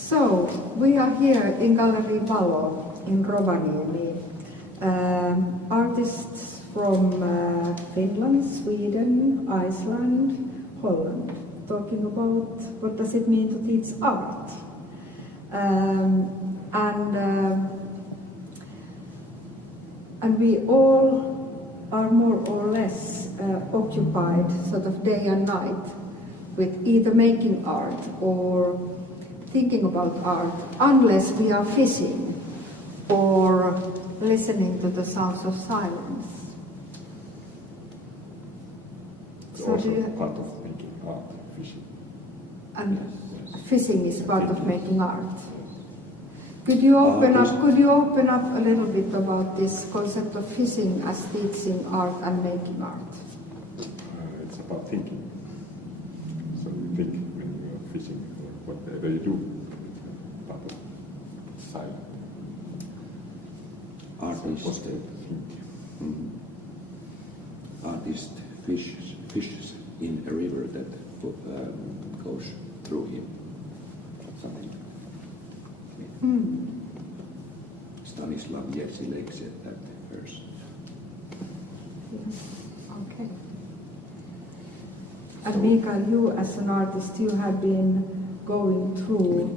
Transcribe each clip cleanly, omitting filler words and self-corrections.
So, we are here in Gallery Palo in Rovaniemi. Artists from Finland, Sweden, Iceland, Holland, talking about what does it mean to teach art. And we all are more or less occupied sort of day and night with either making art or thinking about art, unless we are fishing or listening to the sounds of silence. It's also part of making art, fishing. And yes. Fishing is part of making art. Could you open up a little bit about this concept of fishing as teaching art and making art? It's about thinking. So you think when you are fishing or whatever you do, it's part of silence. Artist, artist fishes in a river that goes through him. Something. Stanislav Jerzy said that first. Yes. Okay. And Mikael, you as an artist, you have been going through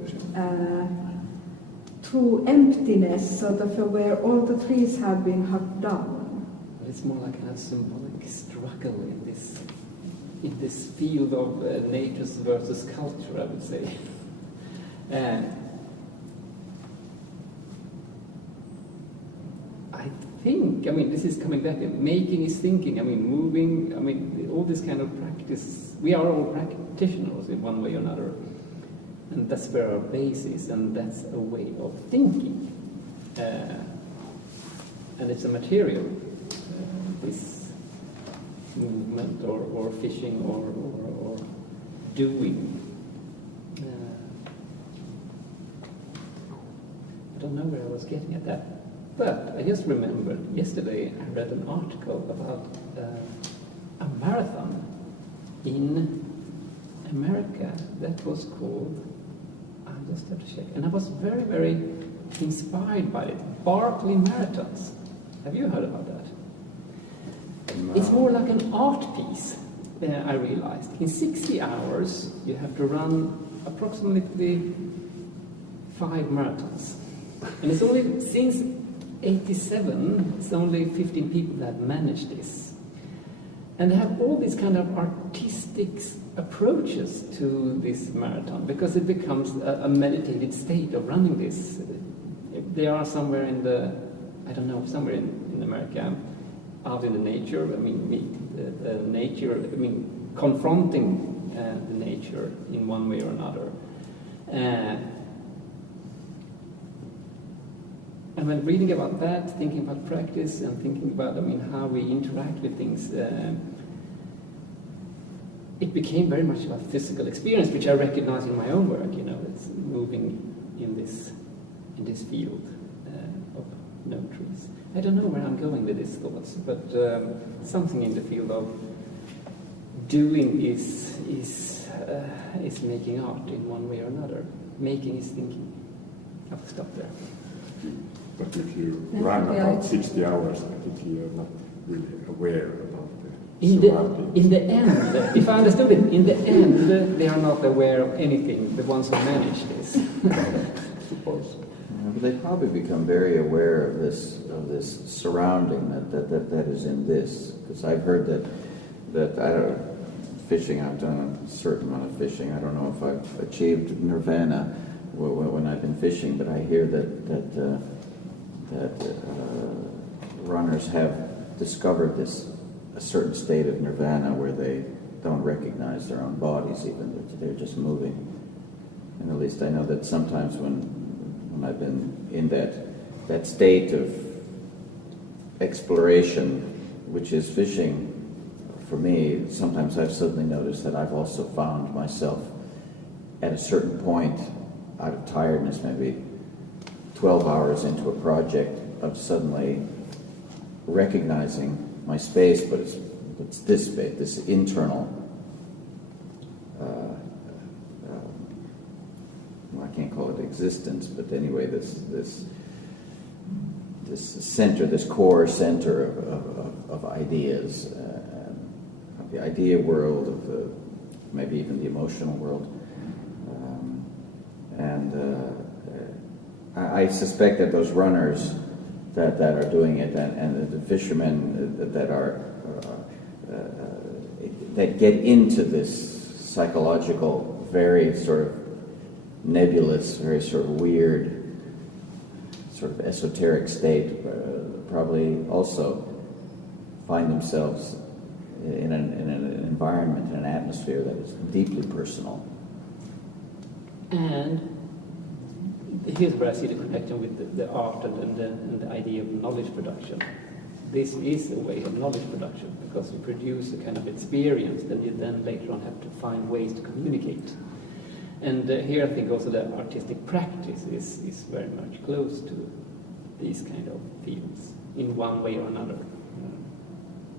emptiness, sort of where all the trees have been hacked down. It's more like a symbolic struggle in this field of nature versus culture, I would say. I mean, this is coming back, making is thinking, moving, all this kind of practice. We are all practitioners in one way or another. And that's where our base is, and that's a way of thinking. And it's a material, this movement or fishing or doing. I don't know where I was getting at that. But I just remembered yesterday I read an article about a marathon in America that was called, I just have to check, and I was very, very inspired by it. Barkley Marathons. Have you heard about that? No. It's more like an art piece, I realized. In 60 hours you have to run approximately 5 marathons. And it's only since 87, it's only 15 people that managed this. And they have all these kind of artistic approaches to this marathon because it becomes a meditated state of running this. They are somewhere in somewhere in America, out in the nature, confronting the nature in one way or another. And when reading about that, thinking about practice and thinking about, how we interact with things, it became very much about physical experience, which I recognize in my own work. It's moving in this field of no trees. I don't know where I'm going with these thoughts, but something in the field of doing is making art in one way or another. Making is thinking. I will stop there. But if you run about 60 hours, I think you're not really aware about the surroundings. In the end, if I understood it, in the end, they are not aware of anything, the ones who manage this. I suppose. They probably become very aware of this surrounding that is in this. Because I've heard that I don't know, fishing, I've done a certain amount of fishing. I don't know if I've achieved nirvana when I've been fishing, but I hear that runners have discovered a certain state of nirvana where they don't recognize their own bodies even, that they're just moving. And at least I know that sometimes when I've been in that state of exploration, which is fishing, for me, sometimes I've suddenly noticed that I've also found myself at a certain point, out of tiredness, maybe 12 hours into a project, of suddenly recognizing my space, but it's this space, this internal, I can't call it existence, but anyway, this center, this core center of ideas, of the idea world, of maybe even the emotional world. I suspect that those runners that are doing it, and the fishermen that get into this psychological, very sort of nebulous, very sort of weird, sort of esoteric state, probably also find themselves in an environment, in an atmosphere that is deeply personal. And here's where I see the connection with the art and the idea of knowledge production. This is a way of knowledge production, because you produce a kind of experience that you then later on have to find ways to communicate. And here I think also the artistic practice is very much close to these kind of fields in one way or another.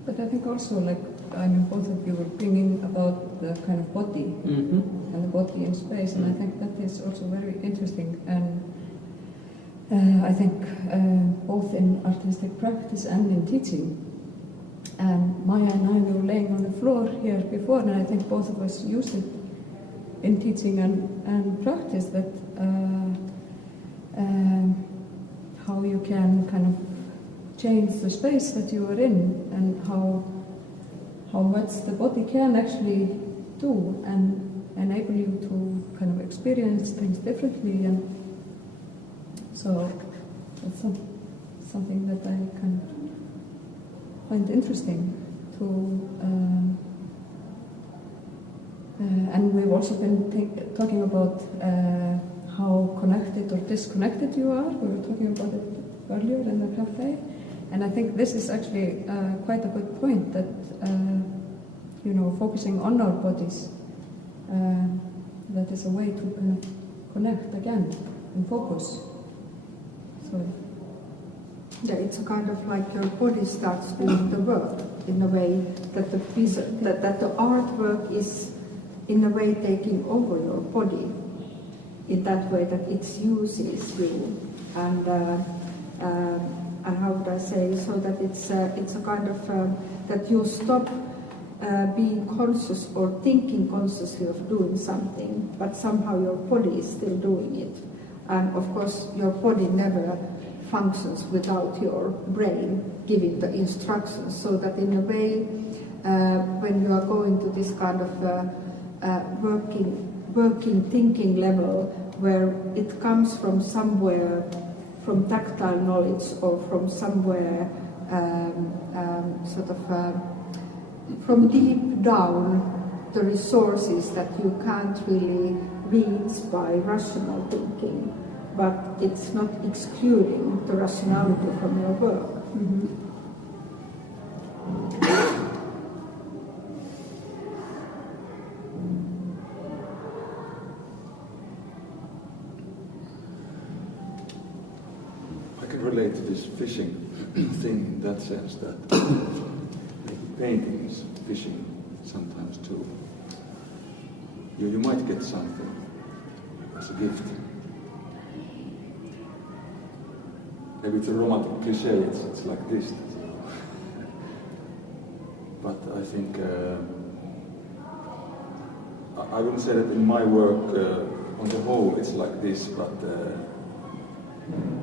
But I think also, both of you were bringing about the kind of body Mm-hmm. and the body in space, and I think that is also very interesting. And I think both in artistic practice and in teaching. Maya and I were laying on the floor here before, and I think both of us use it in teaching and practice, that how you can kind of change the space that you are in, and how much the body can actually do and enable you to kind of experience things differently. And so that's something that I kind of find interesting to, and we've also been talking about how connected or disconnected you are. We were talking about it earlier in the cafe, and I think this is actually quite a good point, that focusing on our bodies, that is a way to kind of connect again and focus. So Yeah, it's a kind of like your body starts doing the work in a way that the piece that the artwork is in a way taking over your body, in that way that it uses you, and how would I say, so that it's a kind of that you stop being conscious or thinking consciously of doing something, but somehow your body is still doing it. And of course your body never functions without your brain giving the instructions, so that in a way when you are going to this kind of working thinking level, where it comes from somewhere, from tactile knowledge, or from somewhere from deep down, the resources that you can't really reach by rational thinking, but it's not excluding the rationality from your work. mm-hmm. I can relate to this fishing thing in that sense, that painting is fishing sometimes too. You might get something as a gift. Maybe it's a romantic cliche, it's like this. But I think, I wouldn't say that in my work on the whole it's like this, but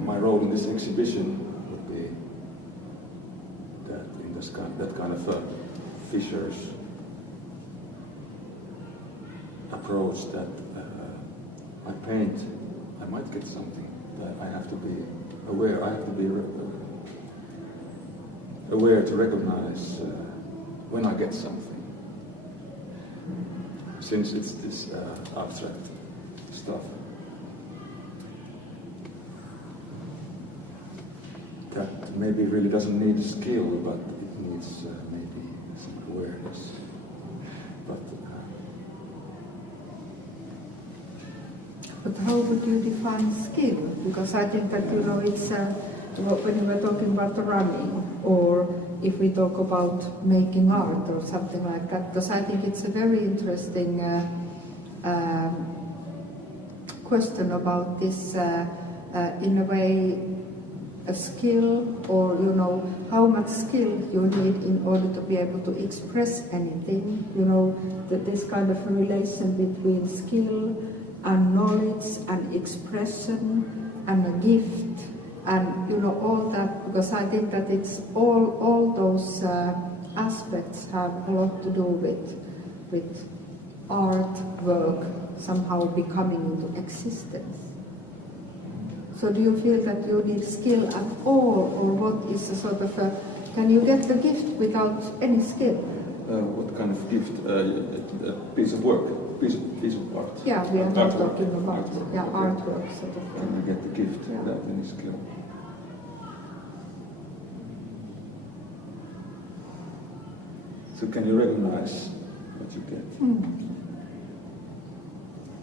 my role in this exhibition would be that in this that kind of fisher's approach, that I paint, I might get something, that I have to be aware, I have to be aware to recognize when I get something, since it's this abstract stuff that maybe really doesn't need skill, but it needs maybe some awareness. But how would you define skill? Because I think that, it's when you were talking about running, or if we talk about making art or something like that, because I think it's a very interesting question about this, in a way, a skill, or how much skill you need in order to be able to express anything. This kind of relation between skill and knowledge and expression and a gift and all that, because I think that it's all those aspects have a lot to do with artwork somehow becoming into existence. So do you feel that you need skill at all, or what is a sort of can you get the gift without any skill? What kind of gift? A piece of work, piece of art. Yeah, we are not Artwork. talking about Artwork. yeah, Okay. artwork sort of. Can you get the gift Yeah. without any skill? So can you recognize what you get?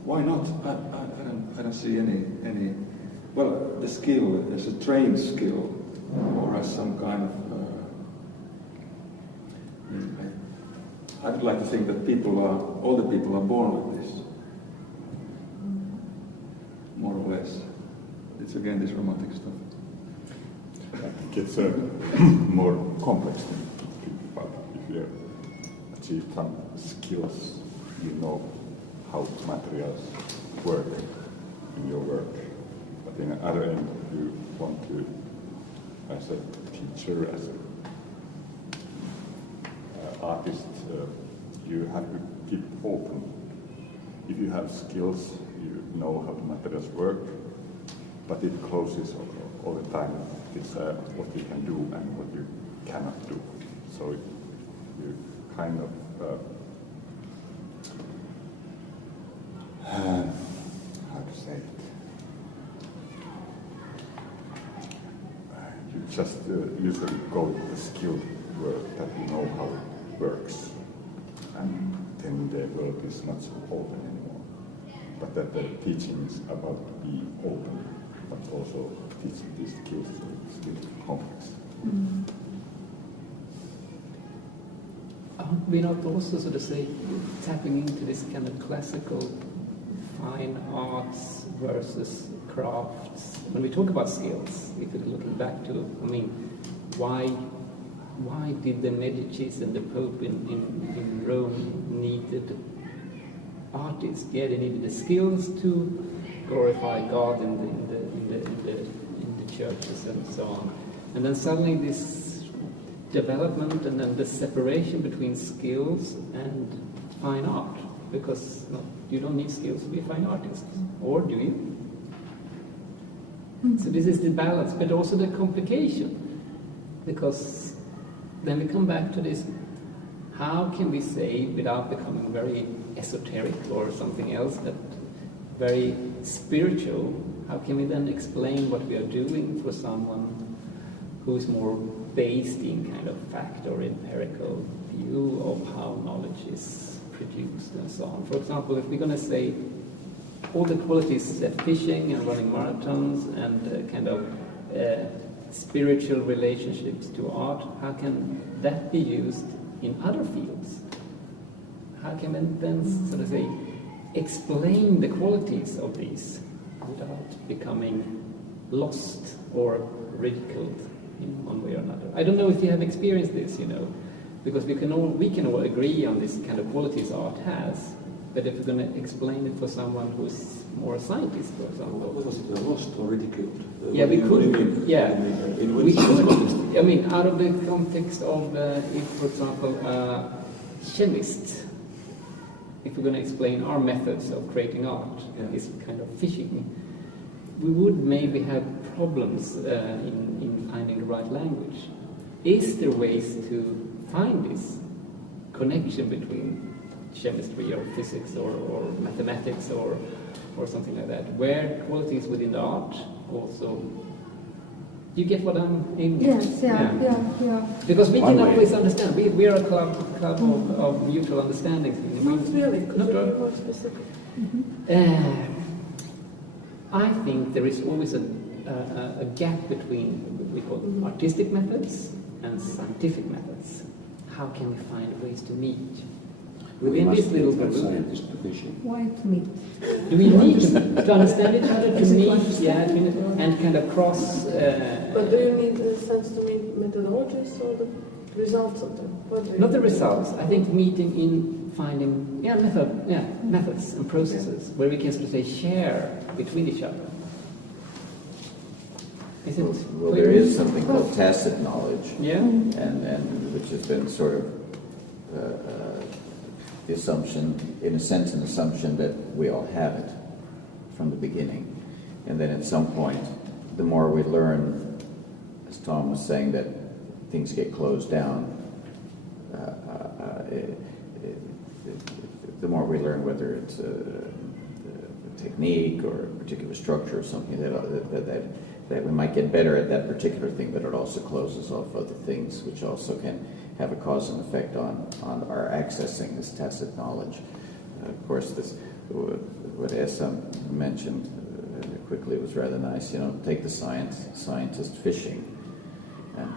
Why not? I don't see any. Well, the skill is a trained skill, or as some kind of. I'd like to think that all the people are born with this, more or less. It's again this romantic stuff. I think it's more complex than people, but if you achieve some skills, you know how materials work in your work. But in the other end, you want to, as a teacher, as an artist, you have to keep open. If you have skills, you know how the materials work, but it closes all the time. It's what you can do and what you cannot do. So you kind of how to say it? You just usually go with the skilled work that you know how it works, and then the world is not so open anymore. But that the teaching is about to be open, but also teaching these skills, so it's still complex. Aren't we not also, so to say, tapping into this kind of classical fine arts versus crafts? When we talk about skills, if you're looking back to, why did the Medicis and the Pope in Rome needed artists? Yeah, they needed the skills to glorify God in the churches and so on. And then suddenly this development and then the separation between skills and fine art, because you don't need skills to be a fine artist, or do you? So this is the balance, but also the complication, because then we come back to this: how can we say, without becoming very esoteric or something else, that very spiritual, how can we then explain what we are doing for someone who is more based in kind of fact or empirical view of how knowledge is produced and so on? For example, if we're going to say all the qualities that fishing and running marathons and kind of spiritual relationships to art, how can that be used in other fields? How can we then sort of say explain the qualities of these without becoming lost or ridiculed in one way or another? I don't know if you have experienced this, because we can all agree on this kind of qualities art has, but if we're going to explain it for someone who's more a scientist, for example. What was it, lost or ridiculed? Yeah, we could. Yeah, we could. could. Out of the context of, if, for example, chemists, if we're going to explain our methods of creating art, is kind of fishing, we would maybe have problems in finding the right language. Is there ways to find this connection between chemistry or physics or mathematics or something like that, where qualities within the art also... You get what I'm aiming at? Yes, yeah. Because we One can way. always understand. We are a club of mutual understanding. Not really. Not really. More specific. I think there is always a gap between what we call artistic methods and scientific methods. How can we find ways to meet? within this little That group. scientist position. White meat. Do we need to understand each other, to Is it meet, to understand? and kind of cross? But do you need sense to meet methodologies or the results of them? What do you Not the need? results. I think meeting in finding methods and processes where we can sort of say share between each other. Is it? Well, there is something called tacit knowledge, Yeah. and which has been sort of the assumption, in a sense, an assumption that we all have it from the beginning, and then at some point, the more we learn, as Tom was saying, that things get closed down. The more we learn, whether it's a technique or a particular structure or something, that we might get better at that particular thing, but it also closes off other things, which also can have a cause and effect on our accessing this tacit knowledge. Of course, this what Esa mentioned quickly was rather nice. Take the scientist fishing, and